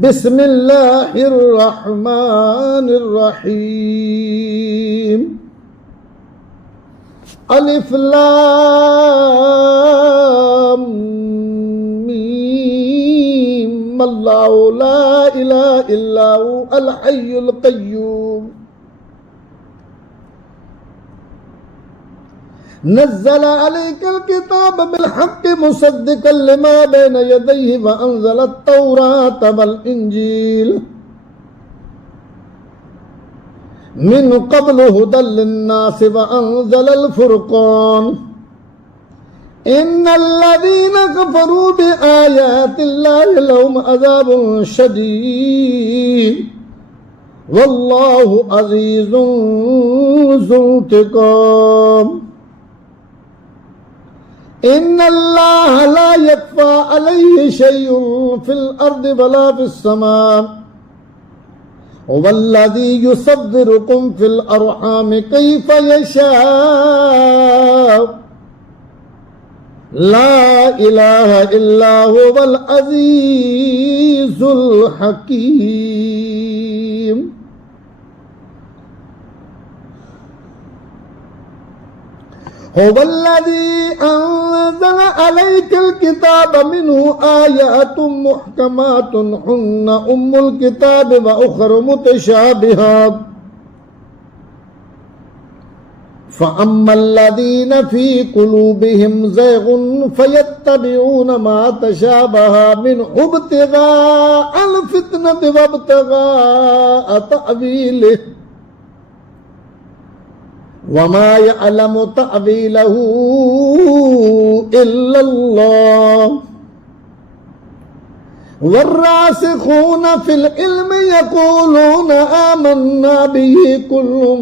بسم الله الرحمن الرحيم ألف لام ميم الله لا إله إلا هو الحي القيوم نزل عليك الكتاب بالحق مصدقا لما بين يديه وأنزل التوراة والإنجيل من قبل هدى للناس وأنزل الفرقان إن الذين كفروا بآيات الله لهم عذاب شديد والله عزيز ذو انتقام إن الله لا يخفى عليه شيء في الأرض ولا في السماء هو الذي يصوركم في الأرحام كيف يشاء لا إله إلا هو العزيز الحكيم هو الذي أنزل عليك الكتاب منه آيات محكمات هن أم الكتاب وأخر متشابهات فأما الذين في قلوبهم زيغ فيتبعون ما تشابه منه ابتغاء الفتنة وابتغاء تأويله وما يعلم تأويله إلا الله والراسخون في العلم يقولون آمنا به كل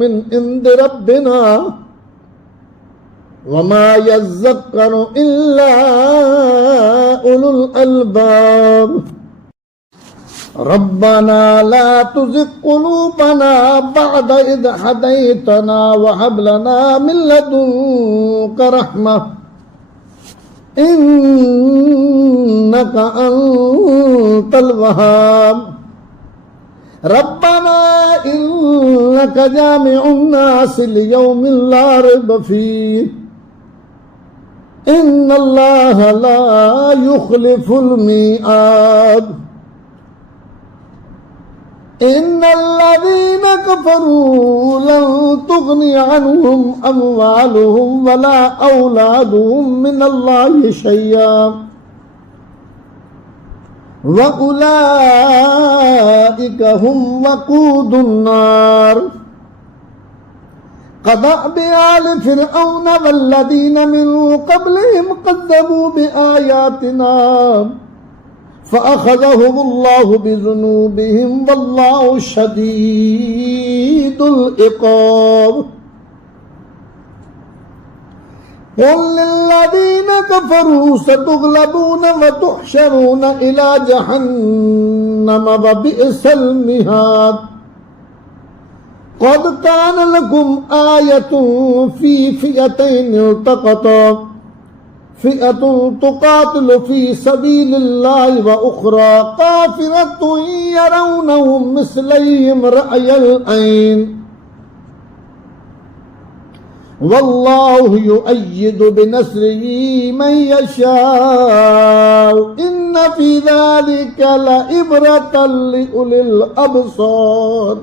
من عند ربنا وما يذكر إلا أولو الألباب ربنا لا تزغ قلوبنا بعد إذ هديتنا وهب لنا من لدنك رحمة إنك أنت الوهاب ربنا إنك جامع الناس ليوم لا ريب فيه إن الله لا يخلف الميعاد إن الذين كفروا لن تغني عنهم أموالهم ولا أولادهم من الله شيئا وأولئك هم وقود النار كدأب آل فرعون والذين من قبلهم كذبوا بآياتنا فأخذهم الله بذنوبهم والله شديد العقاب قل للذين كفروا ستغلبون وتحشرون إلى جهنم وبئس المهاد قد كان لكم آية في فئتين التقتا فئة تقاتل في سبيل الله وأخرى كافرة يرونهم مثليهم رأي العين والله يؤيد بنصره من يشاء إن في ذلك لعبرة لأولي الأبصار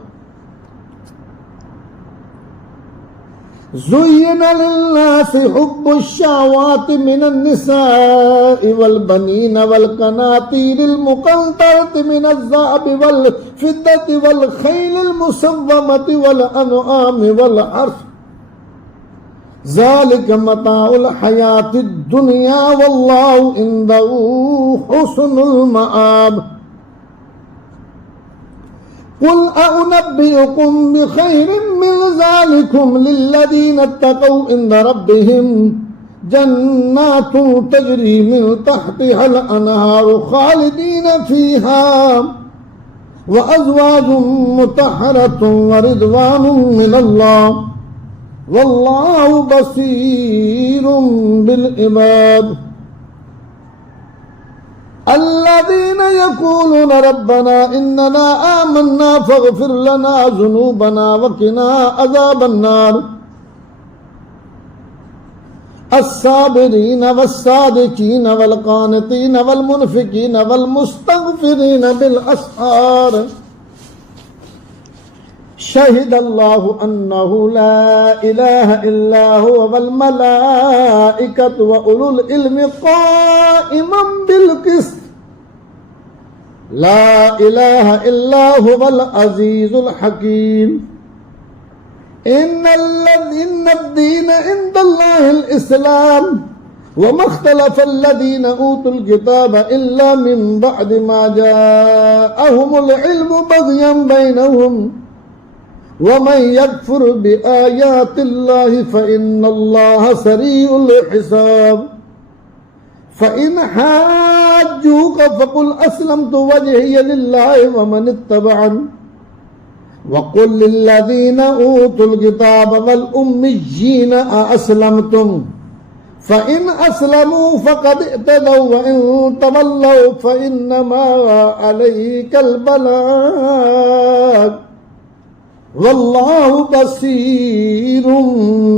زين للناس حب الشهوات من النساء والبنين والقناطير المقنطرة من الذهب والفضة والخيل المسومة والأنعام والحرث ذلك متاع الحياة الدنيا والله عنده حسن المآب قل أنبئكم بخير من ذلكم للذين اتقوا عند ربهم جنات تجري من تحتها الأنهار خالدين فيها وأزواج مطهرة ورضوان من الله والله بصير بالعباد الذين يقولون ربنا إننا آمنا فاغفر لنا ذنوبنا وقنا عذاب النار الصابرين والصادقين والقانتين والمنفقين والمستغفرين بالأسحار شهد الله أنه لا إله إلا هو والملائكة وأولو العلم قائما بالقسط لا إله إلا هو العزيز الحكيم إن الدين عند الله الإسلام وما اختلف الذين أوتوا الكتاب إلا من بعد ما جاءهم العلم بغيا بينهم ومن يكفر بآيات الله فإن الله سريع الحساب فإن حاجوك فقل أسلمت وجهي لله ومن اتبعني وقل للذين أوتوا الكتاب والأميين أأسلمتم فإن أسلموا فقد اهتدوا وإن تولوا فإنما عليك البلاغ والله بصير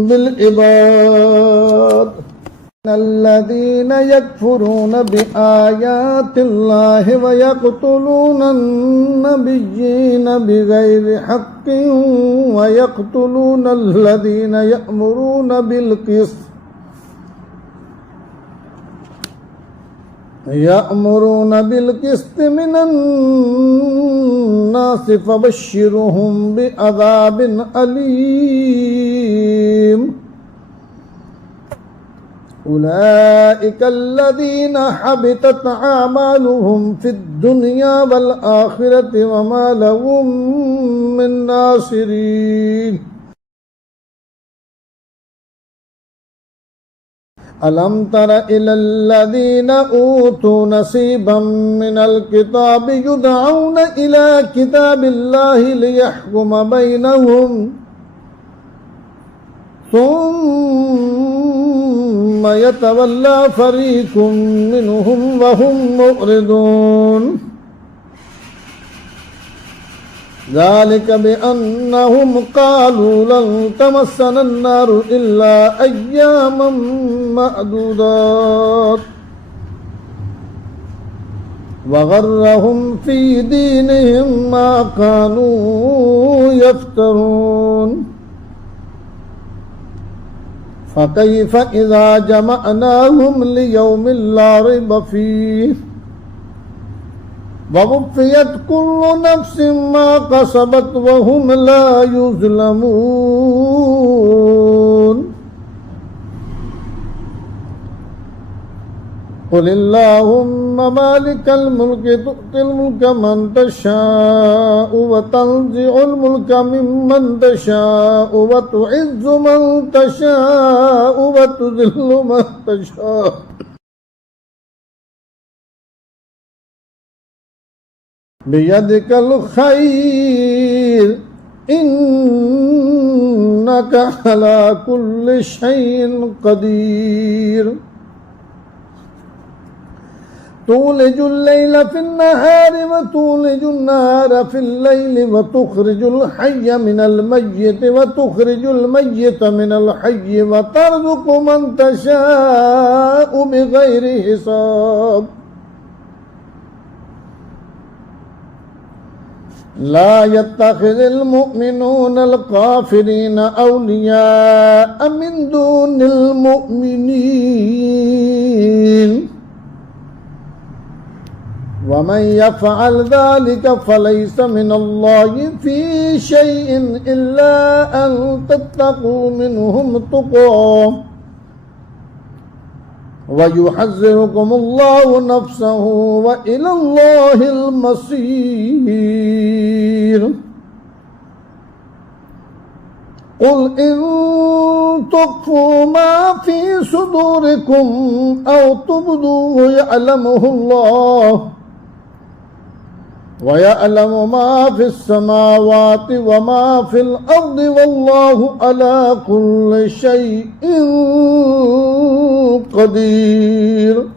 بالعباد الذين يكفرون بآيات الله ويقتلون النبيين بغير حق ويقتلون الذين يأمرون بالقسط من الناس فبشرهم بعذاب أليم أولئك الذين حبطت أعمالهم في الدنيا والآخرة وما لهم من ناصرين ألم تر إلى الذين أوتوا نصيبا من الكتاب يدعون إلى كتاب الله ليحكم بينهم ثم يتولى فريق منهم وهم معرضون ذلك بأنهم قالوا لن تمسنا النار إلا أياما معدودات وغرهم في دينهم ما كانوا يفترون فكيف إذا جمعناهم ليوم لا ريب فيه ووفيت كل نفس ما كسبت وهم لا يظلمون قل اللهم مالك الملك تؤتي الملك من تشاء وتنزع الملك ممن تشاء وتعز من تشاء وتذل من تشاء بيدك الخير إنك على كل شيء قدير تولج الليل في النهار وتولج النهار في الليل وتخرج الحي من الميت وتخرج الميت من الحي وترزق من تشاء بغير حساب لا يتخذ المؤمنون الكافرين أولياء من دون المؤمنين ومن يفعل ذلك فليس من الله في شيء إلا أن تتقوا منهم تقاه ويحذركم الله نفسه وإلى الله المصير قل إن تخفوا ما في صدوركم أو تبدوه يعلمه الله ويعلم ما في السماوات وما في الأرض والله على كل شيء قدير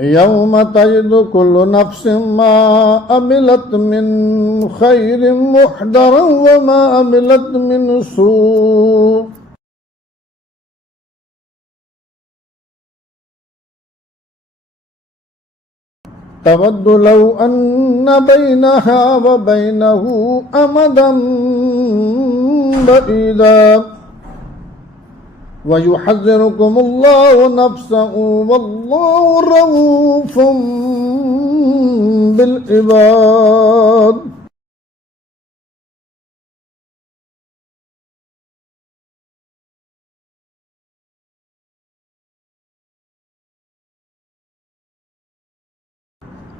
يوم تجد كل نفس ما عملت من خير محضرا وما عملت من سوء تود لو أن بينها وبينه أمدا بعيدا ويحذركم الله نفسه والله رؤوف بالعباد.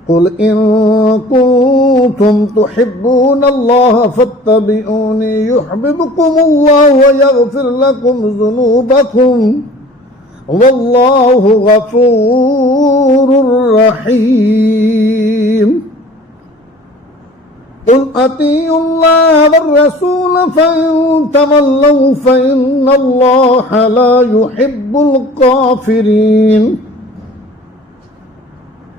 قل إن كنتم تحبون الله فاتبعوني يحببكم الله ويغفر لكم ذنوبكم والله غفور رحيم. قل أطيعوا الله والرسول فإن تولوا فإن الله لا يحب الكافرين.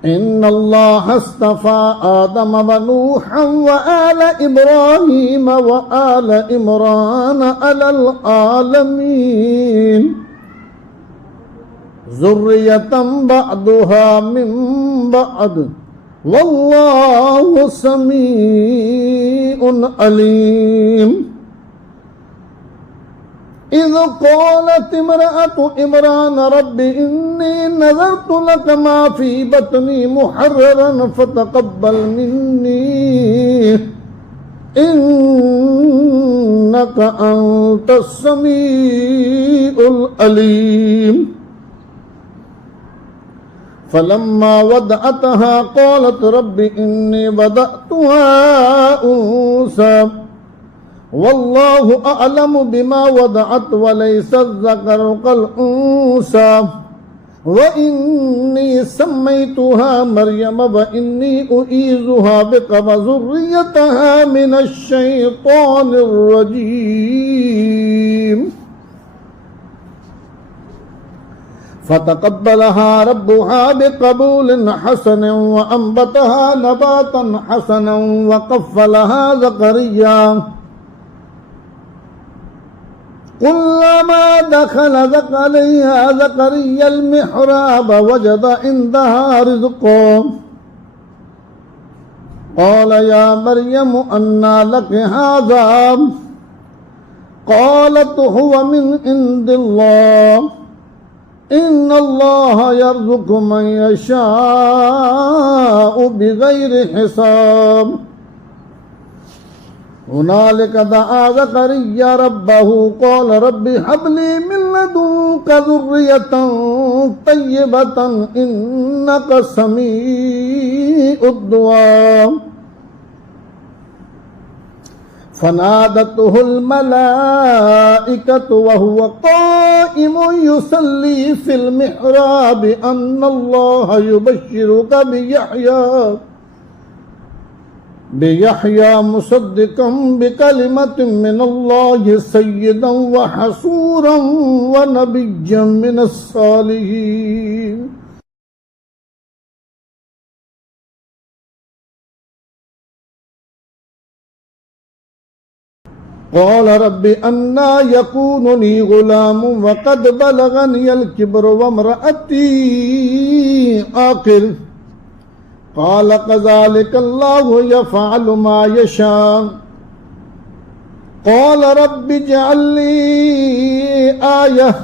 إن الله اصطفى آدم ونوحا وآل إبراهيم وآل عمران على العالمين ذرية بعضها من بعض والله سميع عليم. إذ قالت امرأة عمران رب إني نذرت لك ما في بطني محررا فتقبل مني إنك أنت السميع العليم. فلما وضعتها قالت رب إني وضعتها أنثى والله أعلم بما وضعت وليس الذكر كالأنثى وإني سميتها مريم وإني أعيذها بك وذريتها من الشيطان الرجيم. فتقبلها ربها بقبول حسن وأنبتها نباتا حسنا وكفلها زكريا كلما دخل زكريا المحراب وجد عندها رزقا قال يا مريم أنى لك هذا قالت هو من عند الله إن الله يرزق من يشاء بغير حساب. هنالك دعا زكريا ربه قال رب هب لي من لدنك ذرية طيبة إنك سميع الدعاء. فنادته الملائكة وهو قائم يصلي في المحراب أن الله يبشرك بيحيى مصدقا بكلمة من الله سيدا وحصورا ونبيا من الصالحين. قال رب أنى يكون لي غلام وقد بلغني الكبر وامرأتي عاقر قال كذلك الله يفعل ما يشاء. قال رب اجعل لي آية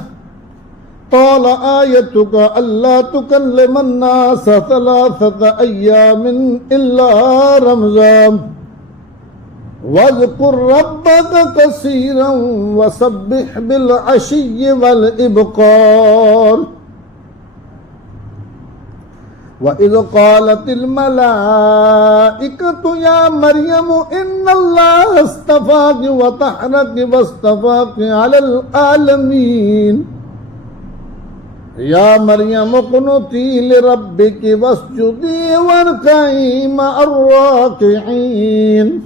قال آيتك ألا تكلم الناس 3 أيام إلا رمزا واذكر ربك كثيرا وسبح بالعشي والإبكار. وإذ قالت الملائكة يا مريم إن الله اصطفاك وطهرك واصطفاك على العالمين. يا مريم اقنتي لربك واسجدي واركعي مع الراكعين.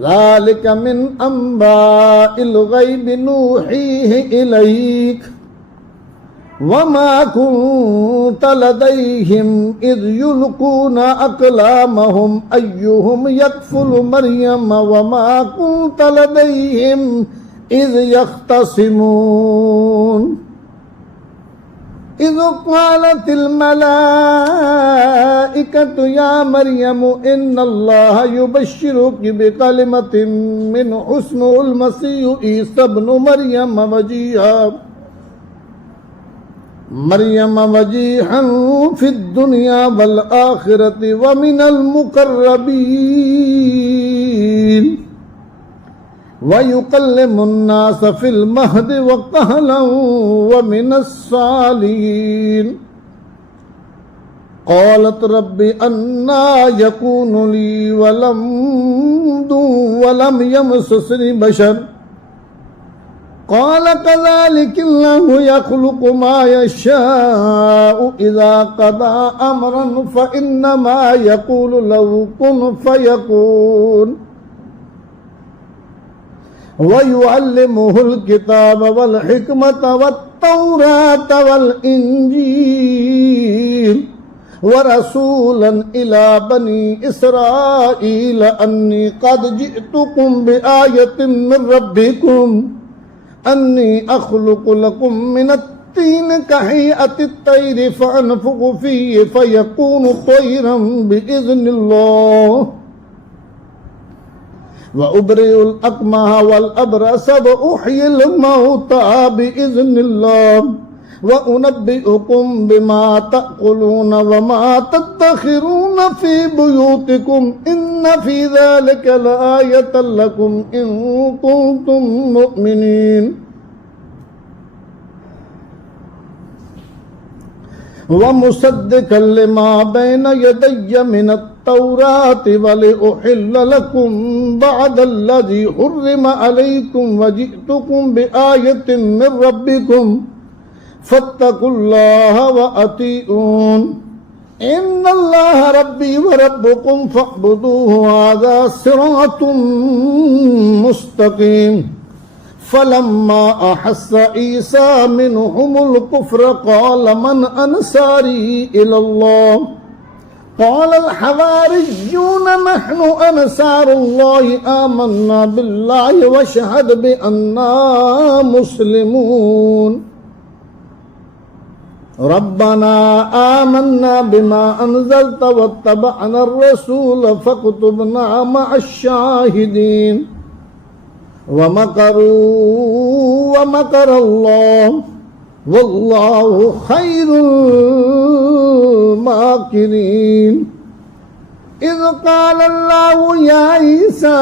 ذلك من أنباء الغيب نوحيه إليك وما كنت لديهم إذ يلقون أقلامهم أيهم يكفل مريم وما كنت لديهم إذ يختصمون إذ قالت الملائكة يا مريم إن الله يبشرك بكلمة منه اسمه المسيح عيسى ابن مريم وجيها في الدنيا والآخرة ومن المقربين ويكلم الناس في المهد وكهلا ومن الصالحين قالت رب أنى يكون لي ولم يمسسني بشر قال كذلك الله يخلق ما يشاء إذا قضى أمرا فإنما يقول له كن فيكون ويعلمه الكتاب والحكمة والتوراة والإنجيل ورسولا إلى بني إسرائيل أني قد جئتكم بآية من ربكم أني أخلق لكم من الطين كهيئة الطير فأنفخ فيه فيكون طيرا بإذن الله وأبرئ الأكمه والأبرص وأحيي الموتى بإذن الله وأنبئكم بما تأكلون وما تدخرون في بيوتكم إن في ذلك لآية لكم إن كنتم مؤمنين ومصدقا لما بين يدي من التوراة ولأحل لكم بعد الذي حرم عليكم وجئتكم بآية من ربكم فاتقوا الله وأطيعون إن الله ربي وربكم فاعبدوه هذا صراط مستقيم فلما أحس عيسى منهم الكفر قال من أنصاري إلى الله قال الحواريون نحن أنصار الله آمنا بالله واشهد بأننا مسلمون ربنا آمنا بما أنزلت واتبعنا الرسول فاكتبنا مع الشاهدين ومكر الله والله خير الماكرين إذ قال الله يا عيسى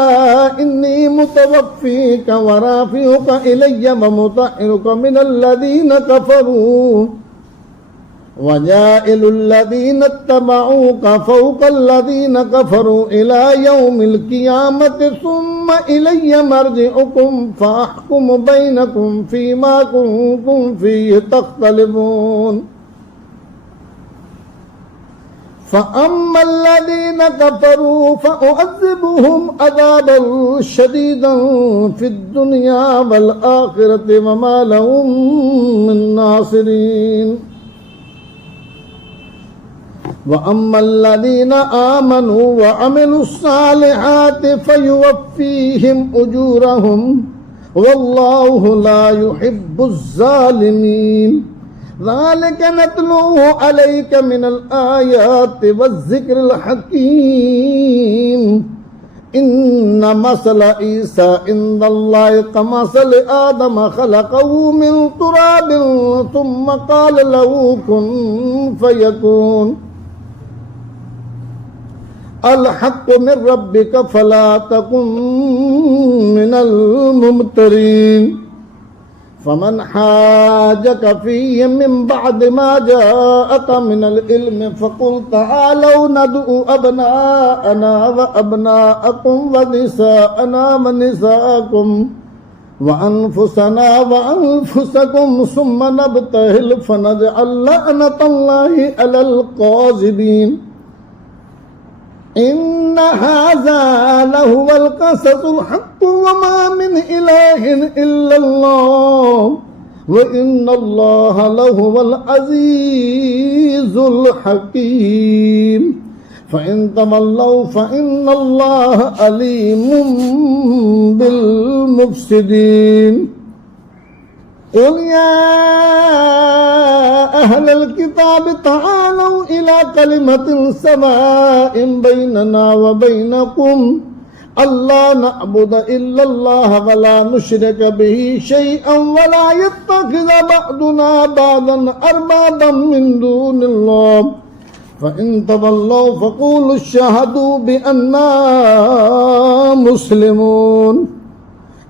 إني متوفيك ورافعك إلي ومطهرك من الذين كفروا وجائل الذين اتبعوك فوق الذين كفروا إلى يوم القيامة ثم إلي مرجعكم فأحكم بينكم فيما كنتم فيه تختلفون فأما الذين كفروا فأعذبهم عذابا شديدا في الدنيا والآخرة وما لهم من ناصرين وأما الذين آمنوا وعملوا الصالحات فيوفيهم أجورهم والله لا يحب الظالمين ذلك نتلوه عليك من الآيات والذكر الحكيم إن مثل عيسى عند الله كمثل آدم خلقه من تراب ثم قال له كن فيكون الحق من ربك فلا تكن من الممترين فمن حاجك فيه من بعد ما جاءك من العلم فقل تعالوا ندعو أبناءنا وأبناءكم ونساءنا ونساءكم وأنفسنا وأنفسكم ثم نبتهل فنجعل لعنة الله على الكاذبين إن هذا لهو القصص الحق وما من إله إلا الله وإن الله لهو العزيز الحكيم فإن تولوا فإن الله عليم بالمفسدين قل يا أهل الكتاب تعالوا إلى كلمة سواء بيننا وبينكم ألا نعبد إلا الله ولا نشرك به شيئا ولا يتخذ بعضنا بعضا أربابا من دون الله فإن تولوا فقولوا اشهدوا بأننا مسلمون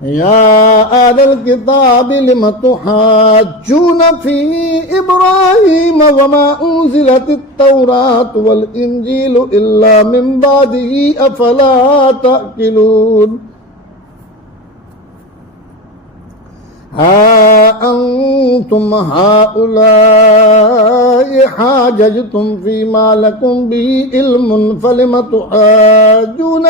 يا أهل الكتاب لم تحاجون في إبراهيم وما أنزلت التوراة والإنجيل إلا من بعده أفلا تأكلون ها أنتم هؤلاء حاججتم فيما لكم به علم فلم تحاجون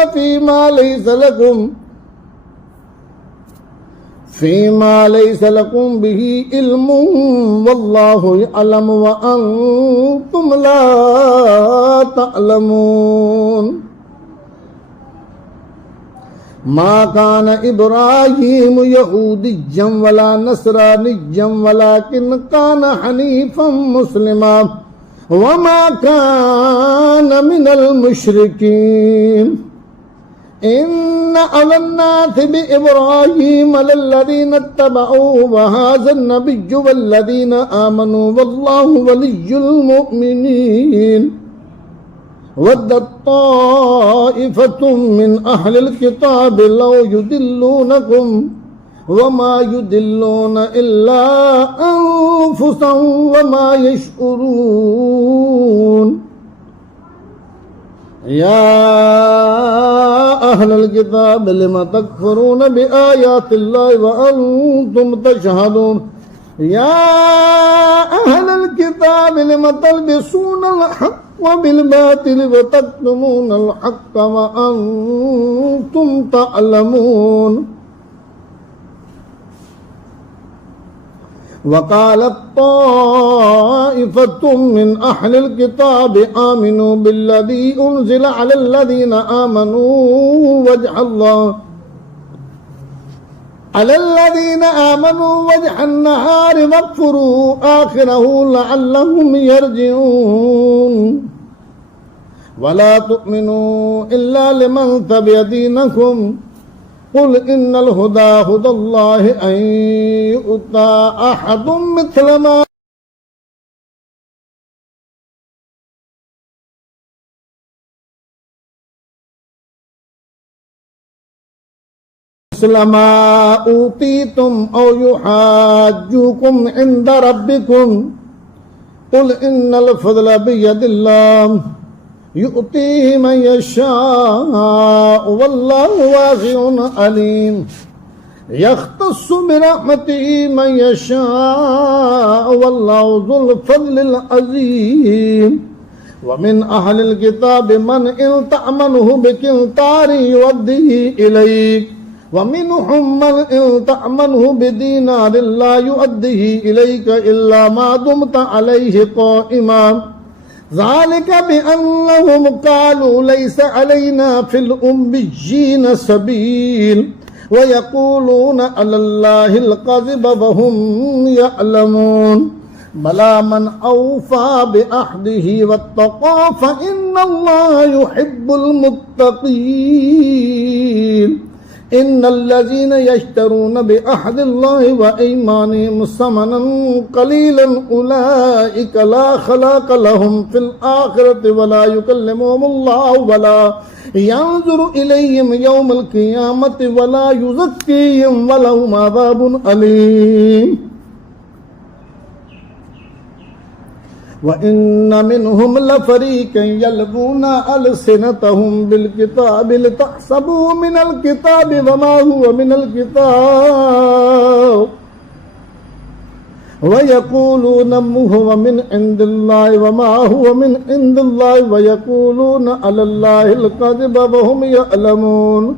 فيما ليس لكم به علم والله يعلم وأنتم لا تعلمون ما كان إبراهيم يهوديا ولا نصرانيا ولكن كان حنيفا مسلما وما كان من المشركين إن أولى الناس بإبراهيم للذين اتبعوه وهذا النبي والذين آمنوا والله ولي المؤمنين ودت طائفة من أهل الكتاب لو يضلونكم وما يضلون إلا أنفسهم وما يشعرون يا أهل الكتاب لم تكفرون بآيات الله وأنتم تشهدون يا أهل الكتاب لم تلبسون الحق بالباطل وتكتمون الحق وأنتم تعلمون وقالت طائفة من أهل الكتاب آمنوا بالذي أنزل على الذين آمنوا وجه النهار واكفروا آخره لعلهم يرجعون ولا تؤمنوا إلا لمن تبع دينكم قل إن الهدى هدى الله أن يؤتى أحد مثل ما ما أوتيتم أو يحاجوكم عند ربكم قل إن الفضل بيد الله يؤتيه من يشاء والله واسع عليم يختص برحمته من يشاء والله ذو الفضل العظيم ومن أهل الكتاب من إن تأمنه بقنطار يؤديه إليك ومنهم من إن تأمنه بدينار لا يؤديه إليك إلا ما دمت عليه قائما ذلك بأنهم قالوا ليس علينا في الأميين سبيل ويقولون على الله الكذب وهم يعلمون بلى من أوفى بعهده واتقى فإن الله يحب المتقين إن الذين يشترون بعهد الله وأيمانهم ثمنا قليلا أولئك لا خلاق لهم في الآخرة ولا يكلمهم الله ولا ينظر إليهم يوم القيامة ولا يزكيهم ولهم عذاب أليم وإن منهم لفريقا يلقون ألسنتهم بالكتاب لتحسبوه من الكتاب وما هو من الكتاب ويقولون هو من عند الله وما هو من عند الله ويقولون على الله الكذب وهم يعلمون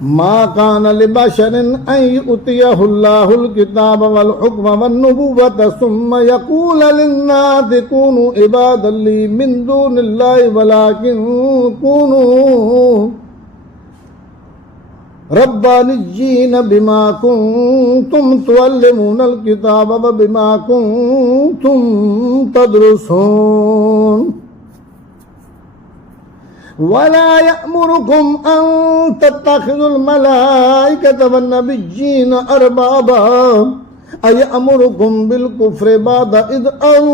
ما كان لبشر أن يؤتيه الله الكتاب والحكم والنبوة ثم يقول للناس كونوا عبادا لي من دون الله ولكن كونوا ربانيين بما كنتم تعلمون الكتاب وبما كنتم تدرسون ولا يأمركم أن تتخذوا الملائكة والنبيين أربابا أيأمركم بالكفر بعد إذ أنتم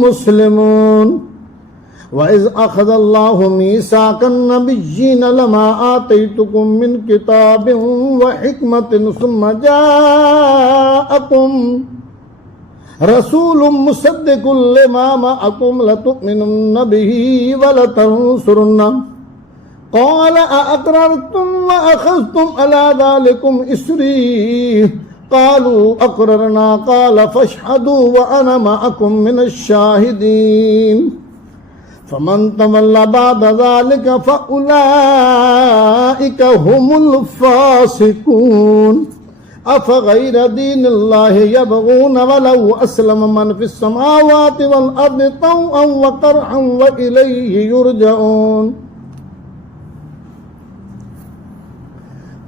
مسلمون وإذ أخذ الله ميثاق النبيين لما آتيتكم من كتاب وحكمة ثم جاءكم رسول مصدق لما معكم لتؤمنن به ولتنصرنه قال أأقررتم وأخذتم على ذلكم إسري قالوا أقررنا قال فاشهدوا وأنا معكم من الشاهدين فمن تولى بعد ذلك فأولئك هم الفاسقون أفغير دين الله يبغون وله أسلم من في السماوات والأرض طوعا وكرها وإليه يرجعون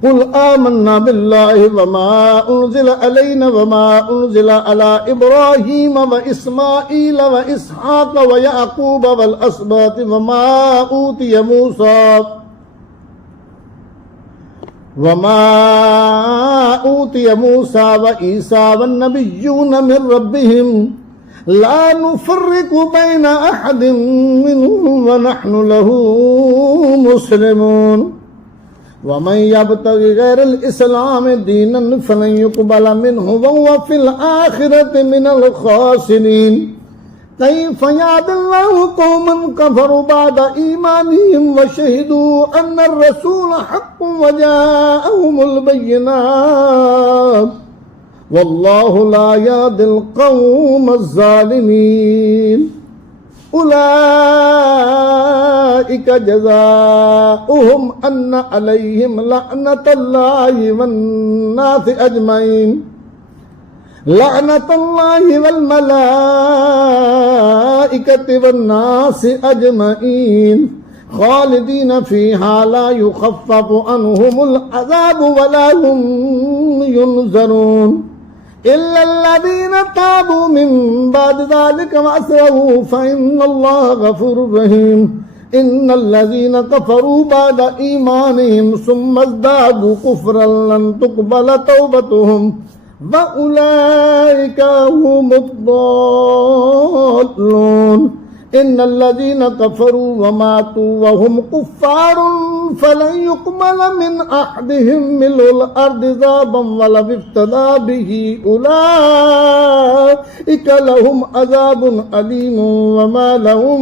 قل آمنا بالله وما أنزل علينا وما أنزل على إبراهيم وإسماعيل وإسحاق ويعقوب والأسباط وما أوتي موسى وعيسى والنبيون من ربهم لا نفرق بين أحد منهم ونحن له مسلمون ومن يبتغي غير الإسلام دينا فلن يقبل منه وهو في الآخرة من الخاسرين كيف يهدي الله قوما كفروا بعد إيمانهم وشهدوا أن الرسول حق وجاءهم البينات والله لا يهدي القوم الظالمين أولئك جزاؤهم أن عليهم لعنة الله والناس أجمعين لعنة الله والملائكة والناس أجمعين خالدين فيها لا يخفف عنهم العذاب ولا هم ينذرون إلا الذين تابوا من بعد ذلك وأصلحوا فإن الله غفور رحيم إن الذين كفروا بعد إيمانهم ثم ازدادوا كفرا لن تقبل توبتهم وأولئك هم الضالون إن الذين كفروا وماتوا وهم كفار فلن يقبل من أحدهم ملء الأرض ذهبا ولو افتدى به أولئك لهم عذاب أليم وما لهم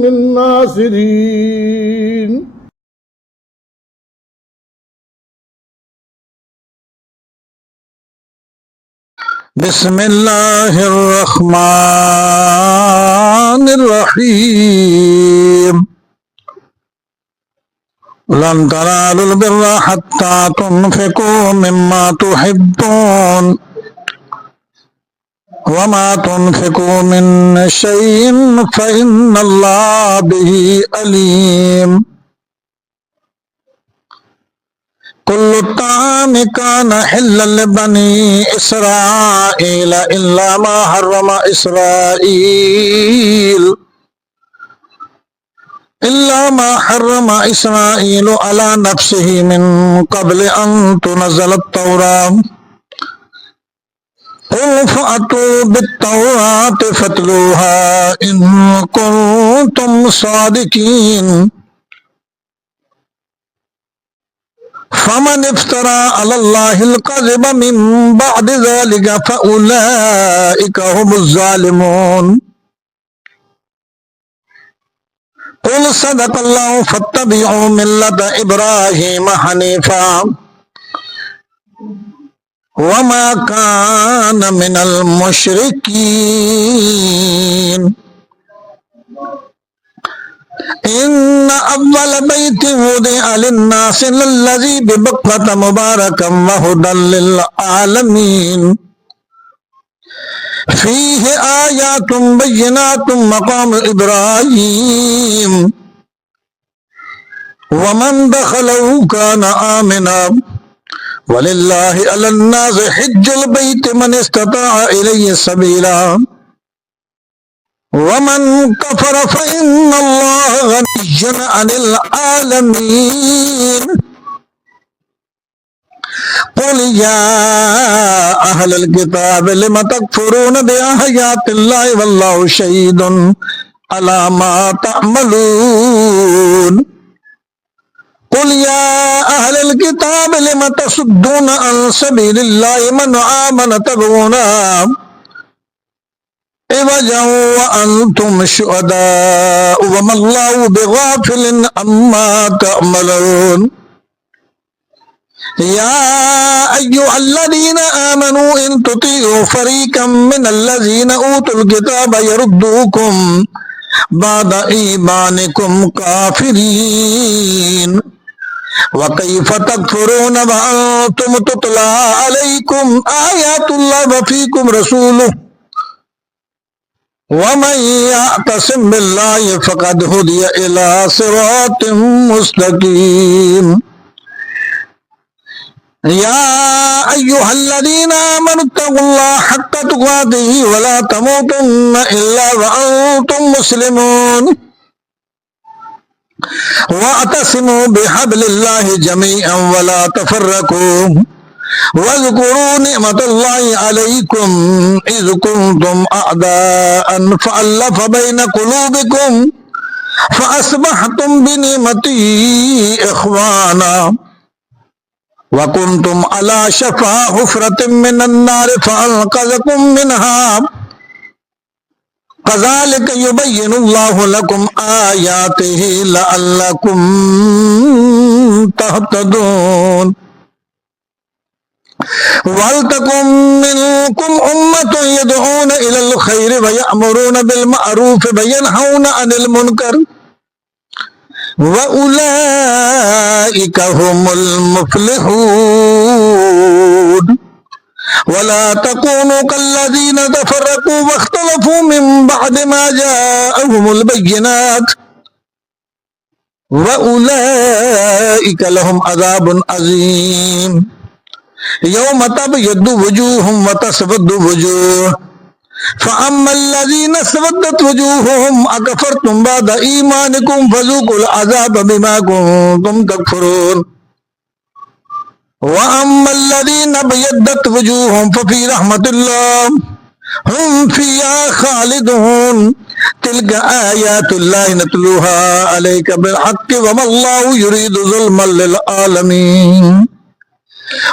من ناصرين. بسم الله الرحمن الرحيم لن تنالوا البر حتى تنفقوا مما تحبون وما تنفقوا من شيء فإن الله به عليم كل الطعام كان حلا لبني إسرائيل إلا ما حرم إسرائيل على نفسه من قبل أن تنزل التوراة قل فأتوا بالتوراة فاتلوها إن كنتم صادقين فمن افترى على الله الكذب من بعد ذلك فأولئك هم الظالمون قل صدق الله فاتبعوا ملة إبراهيم حنيفا وما كان من المشركين إن أول بيت وضع للناس للذي ببكة مباركا وهدى للعالمين فيه آيات بينات مقام إبراهيم ومن دخله كان آمنا ولله على الناس حج البيت من استطاع إليه سبيلا ومن كفر فإن الله غني عن العالمين قل يا أهل الكتاب لم تكفرون بآيات الله والله شهيد على ما تعملون قل يا أهل الكتاب لم تصدون عن سبيل الله من آمن تبغونها عوجا وأنتم شهداء وما الله بغافل عما تعملون يا أيها الذين آمنوا إن تطيعوا فريقا من الذين أوتوا الكتاب يردوكم بعد إيمانكم كافرين وكيف تكفرون وأنتم تتلى عليكم آيات الله وفيكم رسوله ومن يعتصم بالله فقد هدي إلى صراط مستقيم يا أيها الذين آمنوا اتقوا الله حق تقاته ولا تموتن إلا وأنتم مسلمون واعتصموا بحبل الله جميعا ولا تفرقوا واذكروا نعمة الله عليكم إذ كنتم أعداء فألف بين قلوبكم فأصبحتم بنعمته إخوانا وكنتم على شفا حفرة من النار فأنقذكم منها كذلك يبين الله لكم آياته لعلكم تهتدون ولتكن منكم أمة يدعون إلى الخير ويأمرون بالمعروف وينهون عن المنكر وأولئك هم المفلحون ولا تكونوا كالذين تفرقوا واختلفوا من بعد ما جاءهم البينات وأولئك لهم عذاب عظيم يوم تبيض وجوه وتسود وجوه فأما الذين اسودت وجوههم أكفرتم بعد إيمانكم فذوقوا العذاب بما كنتم تكفرون وأما الذين ابيضت وجوههم ففي رحمة الله هم فيها خالدون تلك آيات الله نتلوها عليك بالحق وما الله يريد ظلما للعالمين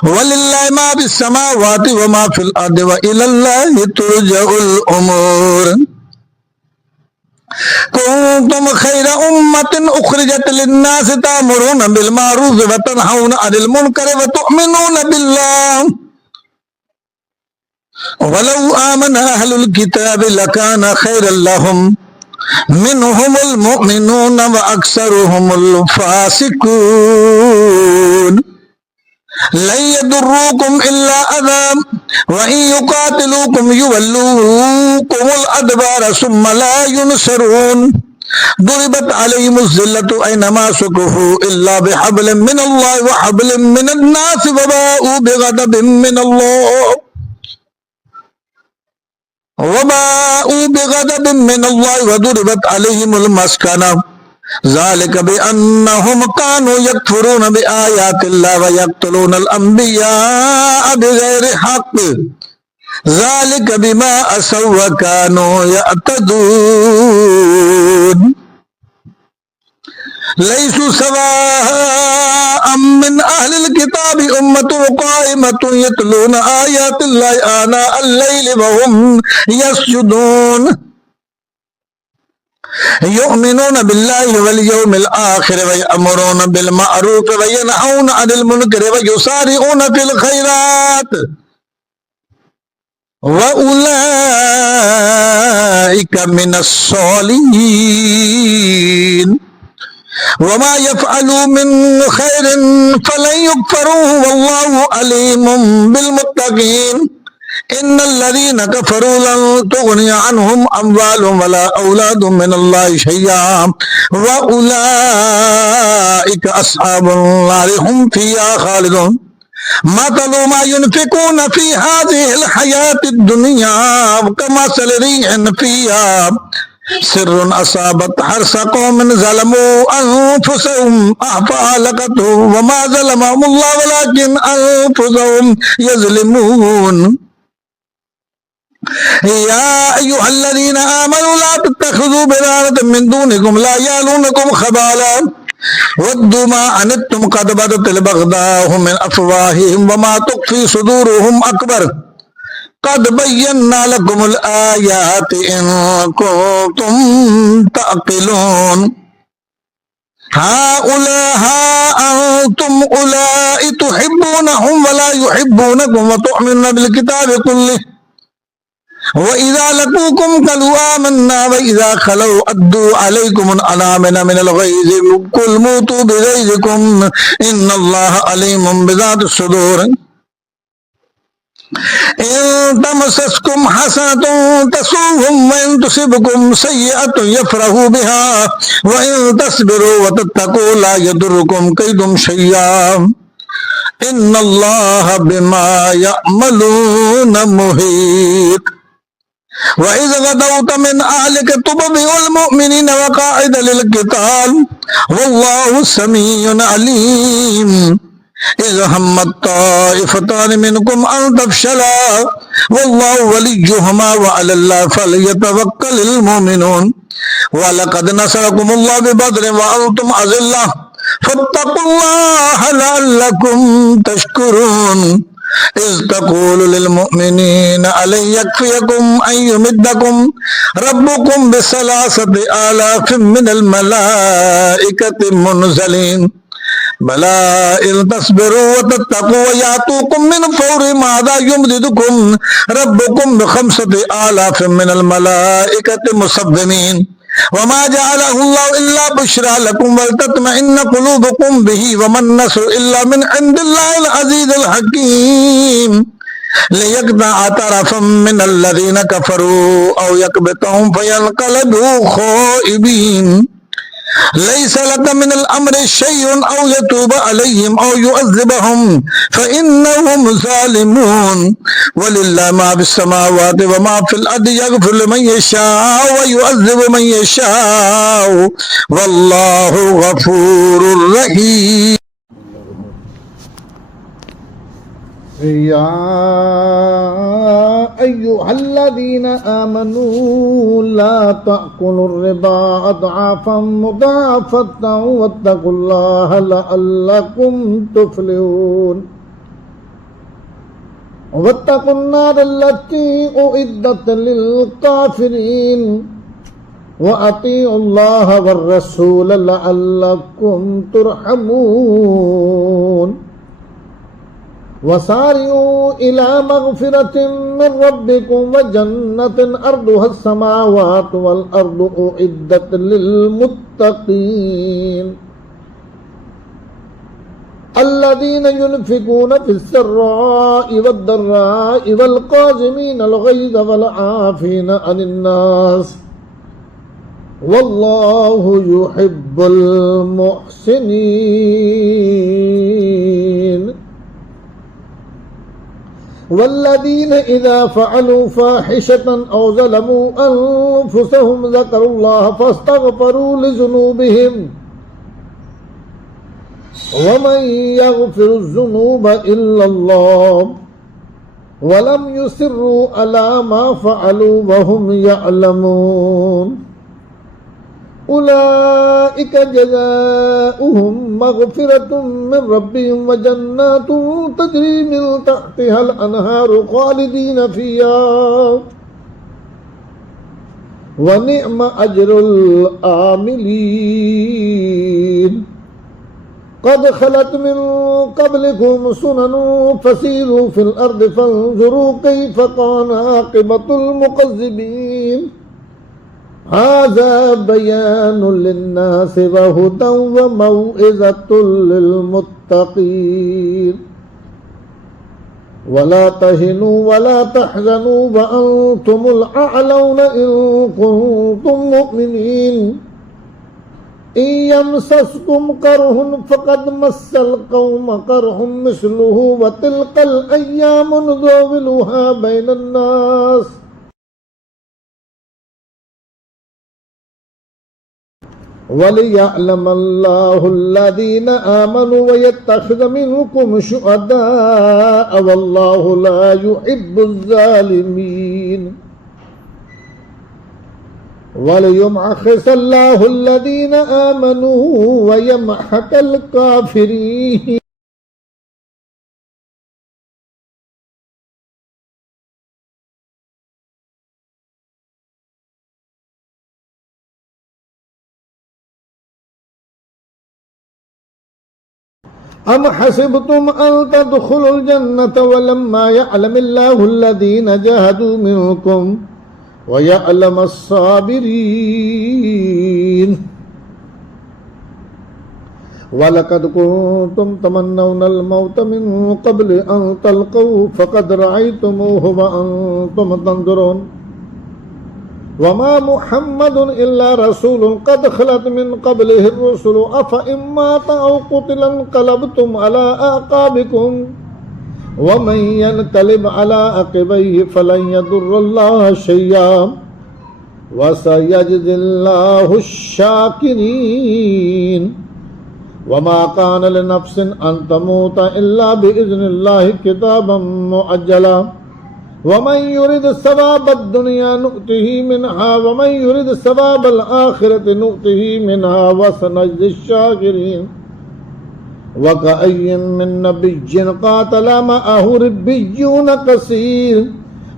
ولله ما في السماوات وما في الأرض وإلى الله ترجع الأمور كنتم خير أمة أخرجت للناس تأمرون بالمعروف وتنهون عن المنكر وتؤمنون بالله ولو آمن أهل الكتاب لكان خيرا لهم منهم المؤمنون وأكثرهم الفاسقون لن يضروكم إلا أذى وإن يقاتلوكم يولوكم الأدبار ثم لا ينصرون ضربت عليهم الذلة أينما سقفوا إلا بحبل من الله وحبل من الناس وباءوا بغضب من الله وضربت عليهم المسكنة ذلك بأنهم كانوا يكفرون بآيات الله ويقتلون الأنبياء بغير حق ذلك بما عصوا وكانوا يعتدون ليسوا سواء من أهل الكتاب أمة قائمة يتلون آيات الله آناء الليل وهم يسجدون يؤمنون بالله واليوم الآخر ويأمرون بالمعروف وينهون عن المنكر ويسارعون في الخيرات वउलाइका मिनस्सॉलिहीन वमा यफ़अलू मिन खैरिन फलन युगफरूहु वल्लाहु अलीमुम बिलमुत्तकीन इन्नल्लज़ीना कफ़रू लन तुग़नी अन्हुम अम्वालुहुम वला औलादुहुम मिनल्लाहि शैय्अन वउलाइका अस्हाबुन नारि हुम फ़ीहा खालिदून मथलु मा युनफ़िक़ून फ़ी हाज़िहिल हयातिद दुनिया कमसलि रिह्इन फ़ीहा सिर्रुन असाबत हर्स कौमिन ज़लमू अन्फुसहुम अफ़अहलकतहु वमा ज़लमहुमुल्लाहु वलाकिन अन्फुसहुम यज़लिमून या अय्युहल्लज़ीना आमनू ला तत्तखिज़ू बितानतम मिन दूनिकुम ला यालूनकुम खबाला वद्दू मा अनित्तुम क़द बदतिल बग़दाउ मिन अफ़वाहिहिम वमा तुख़फ़ी सुदूरुहुम अकबर क़द बय्यन्ना लकुमुल आयाति इन कुन्तुम तअक़िलून अंतुम उलाइ तुहिब्बूनहुम वला युहिब्बूनकुम व तु'मिनूना बिल किताबि कुल्लिहि वइज़ा लक़ूकुम क़ालू आमन्ना वइज़ा ख़लौ अद्दू अलैकुमुल अनामिना मिनल ग़ैज़ि क़ुल मूतू बिग़ैज़िकुम इन्नल्लाहा अलीमुम बिज़ातिस सुदूर इन तमसस्कुम हसनतुन तसूहुम व इन तुसिबकुम सय्यअतुन यफ़रहू बिहा व इन तस्बिरू व तत्तक़ू ला यदुर्रुकुम कैदुहुम शय्या इन्नल्लाहा बिमा यअमलून मुहीत वइज़ गदौत मिन अहलिक तुबव्विउल मुमिनीन मक़ाइद लिल क़िताल वल्लाहु समीउन अलीम इज़ हम्मत ताइफ़तानि मिनकुम अन तफ़शला वल्लाहु वलिय्युहुमा व अलल्लाहि फ़लयतवक्कलिल मुमिनून वलक़द नसरकुमुल्लाहु बिबद्रिन व अंतुम अज़िल्ला फत्तक़ुल्लाहा लअल्लकुम तशकुरून इज़ तक़ूलु लिल मुमिनीना अलन यकफ़ियकुम अन युमिद्दकुम रब्बुकुम बिसलासति आलाफ़िम मिनल मलाइकति मुनज़लीन बला इन तस्बिरू व तत्तक़ू व यातूकुम मिन फ़ौरि माज़ा युमदिदुकुम रब्बुकुम बिख़म्सति आलाफ़िम मिनल मलाइकति मुसव्विमीन वमा जअलहुल्लाहु इल्ला बुश्रा लकुम वलतत्मइन्न क़ुलूबुकुम बिही वमन नस्रु इल्ला मिन इंदिल्लाहिल अज़ीज़िल हकीम लियक़तअ तरफ़म मिनल्लज़ीना कफ़रू औ यकबितहुम फ़यन्क़लिबू ख़ाइबीन लैस लक मिनल अम्रि शैउन औ यतूब अलैहिम औ युअज़्ज़िबहुम फ़इन्नहुम ज़ालिमून वलिल्लाहि मा फ़िस समावाति व मा फ़िल अर्दि यग़फ़िरु लिमन यशाअ व युअज़्ज़िबु मन यशाअ वल्लाहु गफ़ूरुर रहीम। या अय्युहल्लज़ीना आमनू ला तअकुलुर रिबा अज़आफ़न मुज़ाअफ़तन वत्तक़ुल्लाहा लअल्लकुम तुफ़्लिहून वत्तक़ुन्नारल्लती उइद्दत लिलकाफ़िरीन वअतीउल्लाहा वर्रसूल लअल्लकुम तुरहमून वसारिऊ इला मग़फ़िरतिन मिन रब्बिकुम व जन्नतिन अर्दुहा अस्समावातु वल अर्दु उइद्दत लिल मुत्तक़ीन अल्लज़ीना युनफ़िक़ूना फ़िस्सर्रा'i वद्दर्रा'i वल काज़िमीनल ग़ैज़ वल आफ़ीना अनिन नास वल्लाहु युहिब्बुल मुहसिनीन वल्लज़ीन इज़ा फ़अलू फ़ाहिशतन औ ज़लमू अन्फुसहुम ज़करुल्लाह फ़स्तग़फ़रू लिज़ुनूबिहिम वमन यग़फ़िरुज़्ज़ुनूब इल्लल्लाह वलम युसिर्रू अला मा फ़अलू वहुम यअलमून उलाइका जज़ाउहुम मग़फ़िरतुम मिन रब्बिहिम व जन्नातुन तजरी मिन तहतिहल अनहारु ख़ालिदीन फ़ीहा व निअम अज्रुल आमिलीन क़द ख़लत मिन قبلكم سنن فسيروا في الأرض فانظروا كيف كان عاقبة المكذبين هذا بيان للناس وهدى وموعظة للمتقين ولا تهنوا ولا تحزنوا وأنتم الأعلون إن كنتم مؤمنين إن يمسسكم قرح فقد مس القوم قرح مثله وتلك الأيام نداولها بين الناس وليعلم الله الذين آمنوا ويتخذ منكم شهداء والله لا يحب الظالمين وليمحص الله الذين آمنوا ويمحق الكافرين أم حسبتم أن تدخلوا الجنة ولما يعلم الله الذين جاهدوا منكم ويعلم الصابرين ولقد كنتم تمنون الموت من قبل أن تلقوه فقد رأيتموه وأنتم تنظرون وما محمد إلا رسول قد خلت من قبله الرسل أفإن مات أو قتل انقلبتم على أعقابكم ومن ينقلب على عقبيه فلن يضر الله شيئا وسيجزي الله الشاكرين وما كان لنفس أن تموت إلا بإذن الله كتابا مؤجلا ومن يرد ثواب الدنيا نؤته منها ومن يرد ثواب الآخرة نؤته منها وسنجزي الشاكرين وكأي من نبي قاتل معه ربيون كثير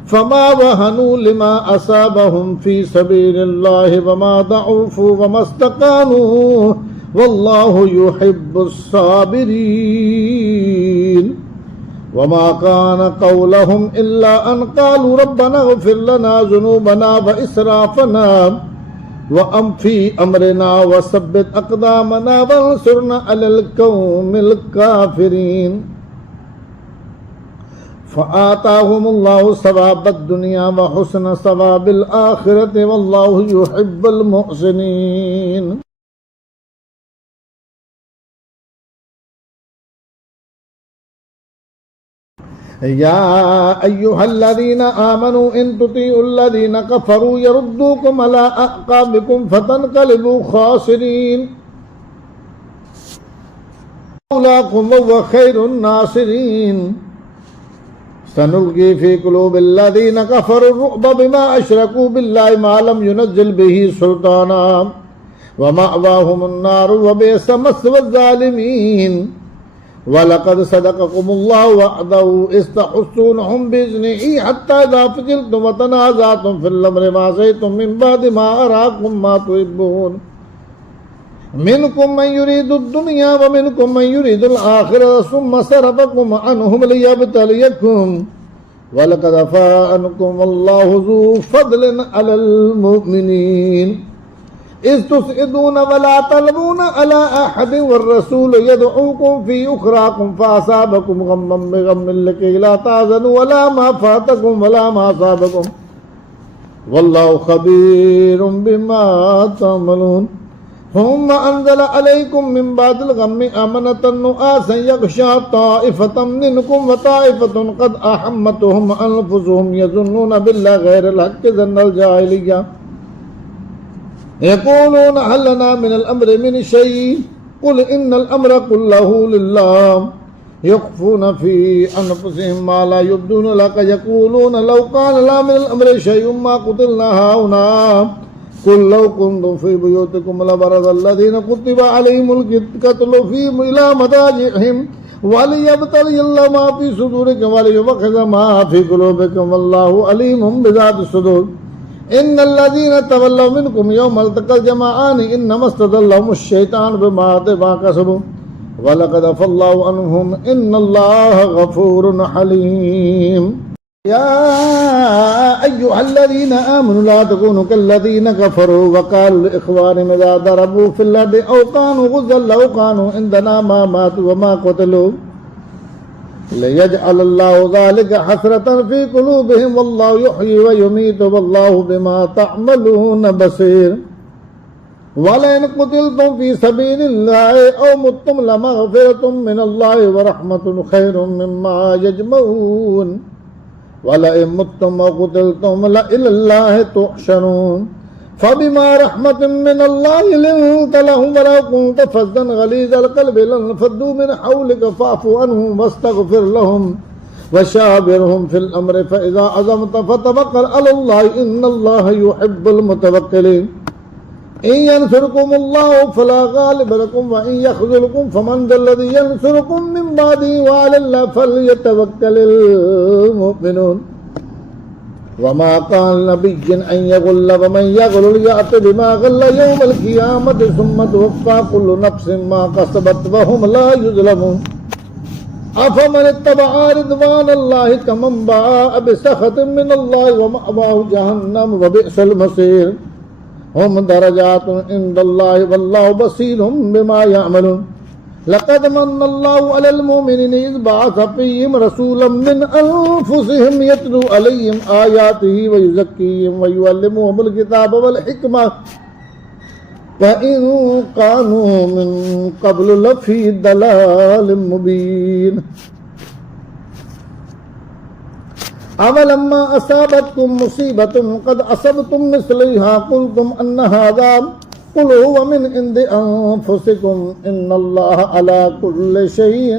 فما وهنوا لما أصابهم في سبيل الله وما ضعفوا وما استقاموا والله يحب الصابرين وما كان قولهم إلا أن قالوا ربنا اغفر لنا ذنوبنا وإسرافنا في أمرنا وثبت أقدامنا وانصرنا على القوم الكافرين فآتاهم الله ثواب الدنيا وحسن ثواب الآخرة والله يحب المحسنين يا أيها الذين آمنوا إن تطيعوا الذين كفروا يردوكم على أعقابكم فتنقلبوا خاسرين مولاكم وهو خير الناصرين سنلقي في قلوب الذين كفروا الرعب بما أشركوا بالله ما لم ينزل به سلطانا ومأواهم النار وبئس مثوى الظالمين ولقد صدقكم الله وعده إذ تحسونهم بإذنه حتى إذا فشلتم وتنازعتم في الأمر وعصيتم من بعد ما أراكم ما تحبون منكم من يريد الدنيا ومنكم من يريد الآخرة ثم صرفكم عنهم ليبتليكم ولقد عفا عنكم والله ذو فضل على المؤمنين إذ تسعدون ولا تلوون على أحد والرسول يدعوكم في أخراكم فأصابكم غما بغم لكي لا تحزنوا ولا ما فاتكم ولا ما أصابكم والله خبير بما تعملون ثم أنزل عليكم من بعد الغم أمنة نعاسا يغشى طائفة منكم وطائفة قد أحمتهم أنفسهم يظنون بالله غير الحق ظن الجاهلية يقولون هل لنا من الأمر من شيء قل إن الأمر كله لله يخفون في أنفسهم ما لا يبدون لك يقولون لو كان لا من الأمر شيء ما قتلنا هاهنا قل لو كنتم في بيوتكم لبرز الذين كتب عليهم القتل فيهم إلى مضاجعهم وليبتلي الله ما في صدوركم وليمحص ما في قلوبكم والله عليم بذات الصدور إن الذين تولوا منكم يوم التقى الجمعان إنما استزلهم الشيطان بما كسبوا وَلَقَدْ عَفَا اللَّهُ عَنْهُمْ إِنَّ اللَّهَ غَفُورٌ حَلِيمٌ يَا أَيُّهَا الَّذِينَ آمَنُوا لَا تَكُونُوا كَالَّذِينَ كَفَرُوا وَقَالُوا لِإِخْوَانِهِمْ إِذَا ضَرَبُوا فِي الْأَرْضِ أَوْ كَانُوا غُزًّى لَوْ كَانُوا عِندَنَا مَا مَاتُوا وَمَا قُتِلُوا لِيَجْعَلَ اللَّهُ ذَلِكَ حَسْرَةً فِي قُلُوبِهِمْ وَاللَّهُ يُحْيِي وَيُمِيتُ وَاللَّهُ بِمَا تَعْمَلُونَ بَصِيرٌ وَلَئِنْ قُتِلْتُمْ فِي سَبِيلِ اللَّهِ أَوْ مُتُّمْ لَمَغْفِرَةٌ مِّنَ اللَّهِ وَرَحْمَةٌ خَيْرٌ مِّمَّا يَجْمَعُونَ وَلَئِن مُتُّمْ أَوْ قُتِلْتُمْ لَإِلَى اللَّهِ تُحْشَرُونَ فَبِمَا رَحْمَةٍ مِّنَ اللَّهِ لِنتَ لَهُمْ وَلَوْ كُنتَ فَظًّا غَلِيظَ الْقَلْبِ لانفضوا مِنْ حَوْلِكَ فاعف عنهم واستغفر لهم وشاورهم في الأمر فإذا عزمت فتوكل على الله إن الله يحب المتوكلين إن ينصركم الله فلا غالب لكم وإن يخذلكم فمن ذا الذي ينصركم من بعده وعلى الله فليتوكل المؤمنون وما قال نبي أن يغل ومن يغل يأت بما غل يوم القيامة ثم توفى كل نفس ما كسبت وهم لا يظلمون أفمن اتبع رضوان الله كمن باء بسخط من الله ومأواه جهنم وبئس المصير هم درجات عند الله والله بصير بما يعملون لقد من الله على المؤمنين إذ بعث فيهم رسولا من أنفسهم يتلو عليهم آياته ويزكيهم ويعلمهم الكتاب والحكمة وإن كانوا من قبل لفي ضلال مبين أولما أصابتكم مصيبة قد أصبتم مثلها قلتم أن هذا قل هو من عند أنفسكم إن الله على كل شيء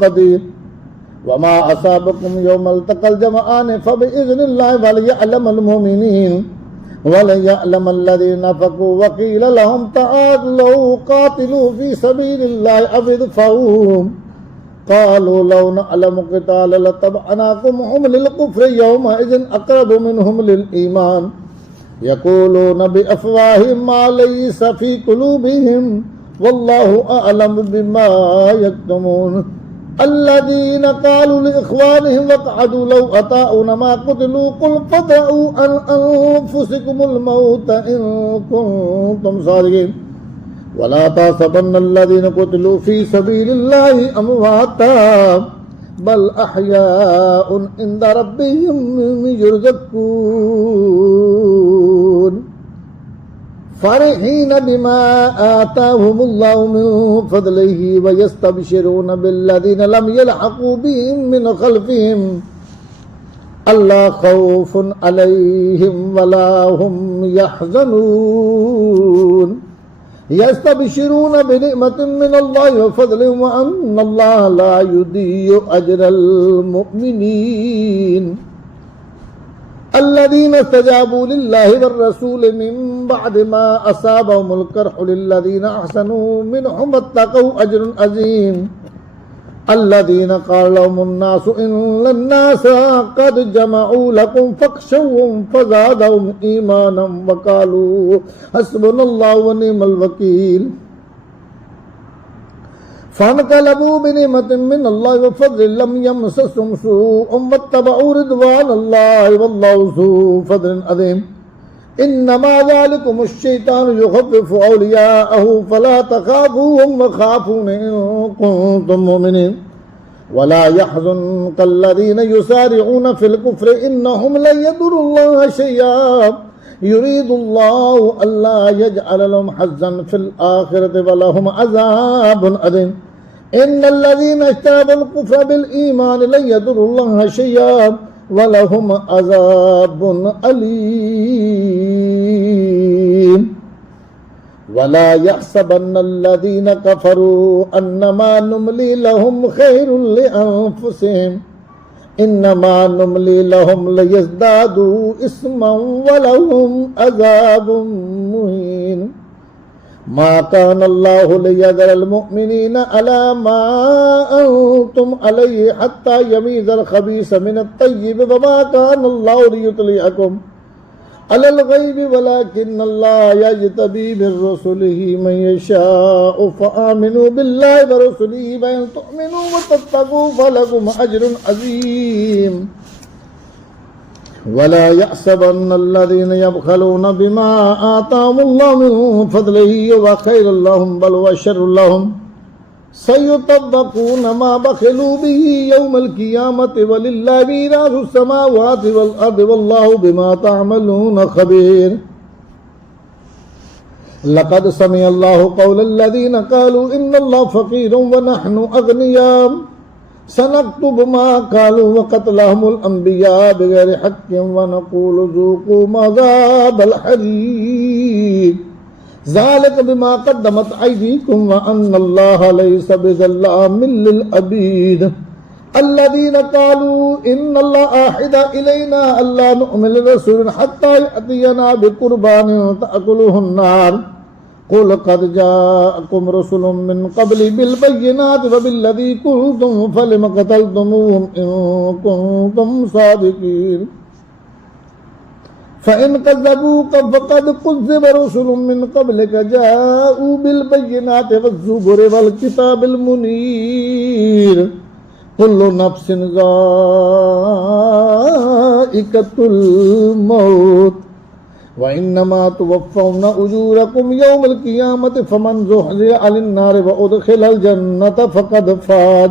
قدير وما أصابكم يوم التقى الجمعان فبإذن الله وليعلم المؤمنين وليعلم الذين نفقوا وقيل لهم تعالوا قاتلوا في سبيل الله أو ادفعوا قالوا لو نعلم قتالا لاتبعناكم هم للكفر يومئذ أقرب منهم للإيمان يقولون بأفواههم ما ليس في قلوبهم والله أعلم بما يكتمون الذين قالوا لإخوانهم وقعدوا لو أطاعونا ما قتلوا قل فادعوا عن أنفسكم الموت إن كنتم صادقين ولا تحسبن الذين قتلوا في سبيل الله أمواتا بل أحياء عند ربهم يرزقون فرحين بما آتاهم الله من فضله ويستبشرون بالذين لم يلحقوا بهم من خلفهم ألا خوف عليهم ولا هم يحزنون يستبشرون بنعمة من الله وفضل وأن الله لا يضيع أجر المؤمنين الذين استجابوا لله والرسول من بعد ما أصابهم القرح للذين أحسنوا منهم واتقوا أجر عظيم الذين قال لهم الناس إن الناس قد جمعوا لكم فاخشوهم فزادهم إيمانا وقالوا حسبنا الله ونعم الوكيل فانقلبوا بنعمة من الله وفضل لم يمسسهم سوء واتبعوا رضوان الله والله ذو فضل عظيم إنما ذلكم الشيطان يخفف أولياءه فلا تخافوهم وخافون إن كنتم مؤمنين ولا يحزنك الذين يسارعون في الكفر إنهم لن يضروا الله شيئا يريد الله ألا يجعل لهم حظا في الآخرة ولهم عذاب عظيم إن الذين اشتروا الكفر بالإيمان لن يضروا الله شيئا ولهم عذاب أليم ولا يحسبن الذين كفروا أنما نملي لهم خير لأنفسهم إنما نملي لهم ليزدادوا إثما ولهم عذاب مهين ما كان الله ليذر المؤمنين على ما أنتم عليه حتى يميز الخبيث من الطيب وما كان الله ليطلعكم على الغيب ولكن الله يجتبي من رسله من يشاء فآمنوا بالله ورسله وإن تؤمنوا وتتقوا فلكم أجر عظيم ولا يحسبن الذين يبخلون بما آتاهم الله من فضله هو خير لهم بل هو شر لهم سيطبقون ما بخلوا به يوم القيامة ولله ميراث السماوات والأرض والله بما تعملون خبير لقد سمع الله قول الذين قالوا إن الله فقير ونحن أغنياء سنكتب ما قالوا وقتلهم الأنبياء بغير حق ونقول ذوقوا عذاب الحريق ذلك بما قدمت أيديكم وأن الله ليس بظلام للعبيد الذين قالوا إن الله عهد إلينا ألا نؤمن لرسول حتى يأتينا بقربان تأكله النار قل قد جاءكم رسل من قبلي بالبينات وبالذي قلتم فلم قتلتموهم إن كنتم صادقين فإن كذبوك فقد كذب رسل من قبلك جاءوا بالبينات والزبر والكتاب المنير كل نفس ذائقة الموت وإنما توفون أجوركم يوم القيامة فمن زحزح عن النار وأدخل الجنة فقد فاز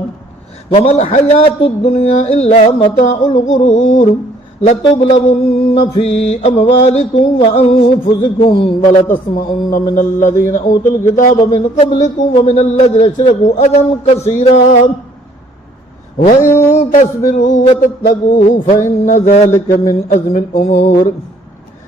وما الحياة الدنيا إلا متاع الغرور لتبلغن في أموالكم وأنفسكم ولتسمعن من الذين أوتوا الكتاب من قبلكم ومن الذين أشركوا أذى كثيرا وإن تصبروا وتتقوا فإن ذلك من أزم الأمور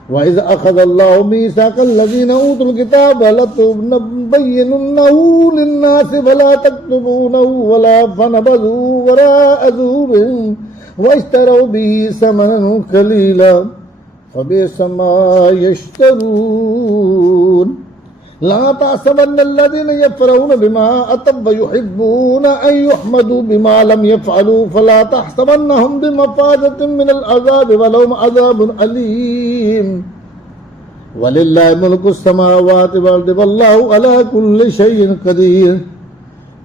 وإذ أخذ الله ميثاق الذين أوتوا الكتاب لتبيننه للناس فلا تكتبونه ولا فنبذوا وراء ظهورهم واشتروا به ثمنا قليلا فبئس ما يشترون لا تحسبن الذين يفرحون بما أتوا ويحبون أن يحمدوا بما لم يفعلوا فلا تحسبنهم بمفازة من العذاب ولهم عذاب أليم ولله ملك السماوات والأرض والله على كل شيء قدير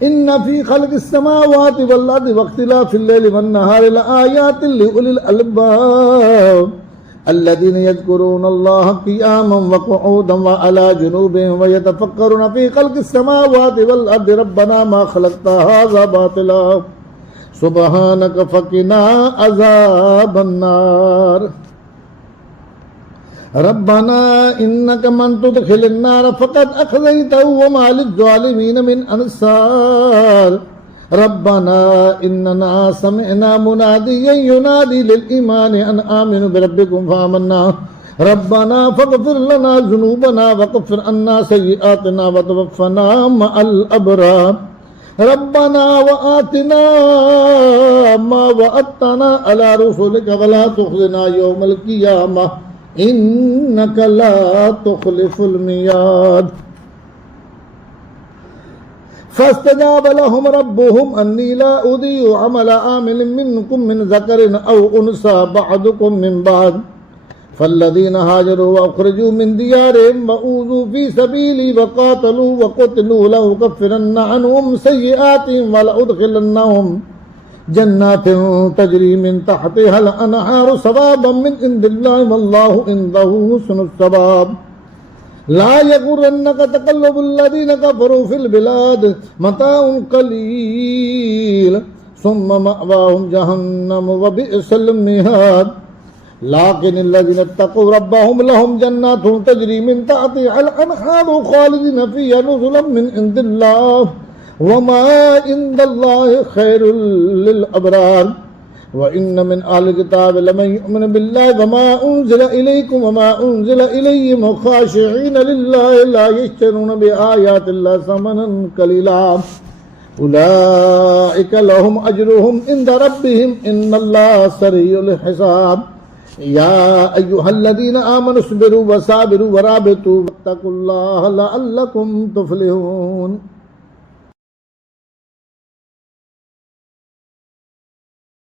إن في خلق السماوات والأرض واختلاف الليل والنهار لآيات لأولي الألباب الذين يذكرون الله قياما وقعودا وعلى جنوبهم ويتفكرون في خلق السماوات والأرض ربنا ما خلقت هذا باطلا سبحانك فقنا عذاب النار ربنا إنك من تدخل النار فقد أخزيته وما للظالمين من أنصار ربنا إننا سمعنا مناديا ينادي للإيمان أن آمنوا بربكم فآمنا ربنا فاغفر لنا ذنوبنا وكفر عنا سيئاتنا وتوفنا مع الأبرار ربنا وآتنا ما وعدتنا على رسلك ولا تخزنا يوم القيامة إنك لا تخلف الميعاد فاستجاب لهم ربهم أني لا أضيع عمل عامل منكم من ذكر أو أنثى بعضكم من بعض فالذين هاجروا وأخرجوا من ديارهم وأوذوا في سبيلي وقاتلوا وقتلوا لأكفرن عنهم سيئاتهم ولأدخلنهم جنات تجري من تحتها الأنهار ثوابا من عند الله والله عنده حسن الثواب لا يغرنك تقلب الذين كفروا في البلاد متاع قليل ثم مأواهم جهنم وبئس المهاد لكن الذين اتقوا ربهم لهم جنات تجري من تحتها الأنهار خالدين فيها نزلا من عند الله وما عند الله خير للأبرار وإن من أهل الكتاب لمن يؤمن بالله وما أنزل إليكم وما أنزل إليهم خاشعين لله لا يشترون بآيات الله ثمنا قليلا أولئك لهم أجرهم عند ربهم إن الله سريع الحساب يا أيها الذين آمنوا اصبروا وصابروا ورابطوا واتقوا الله لعلكم تفلحون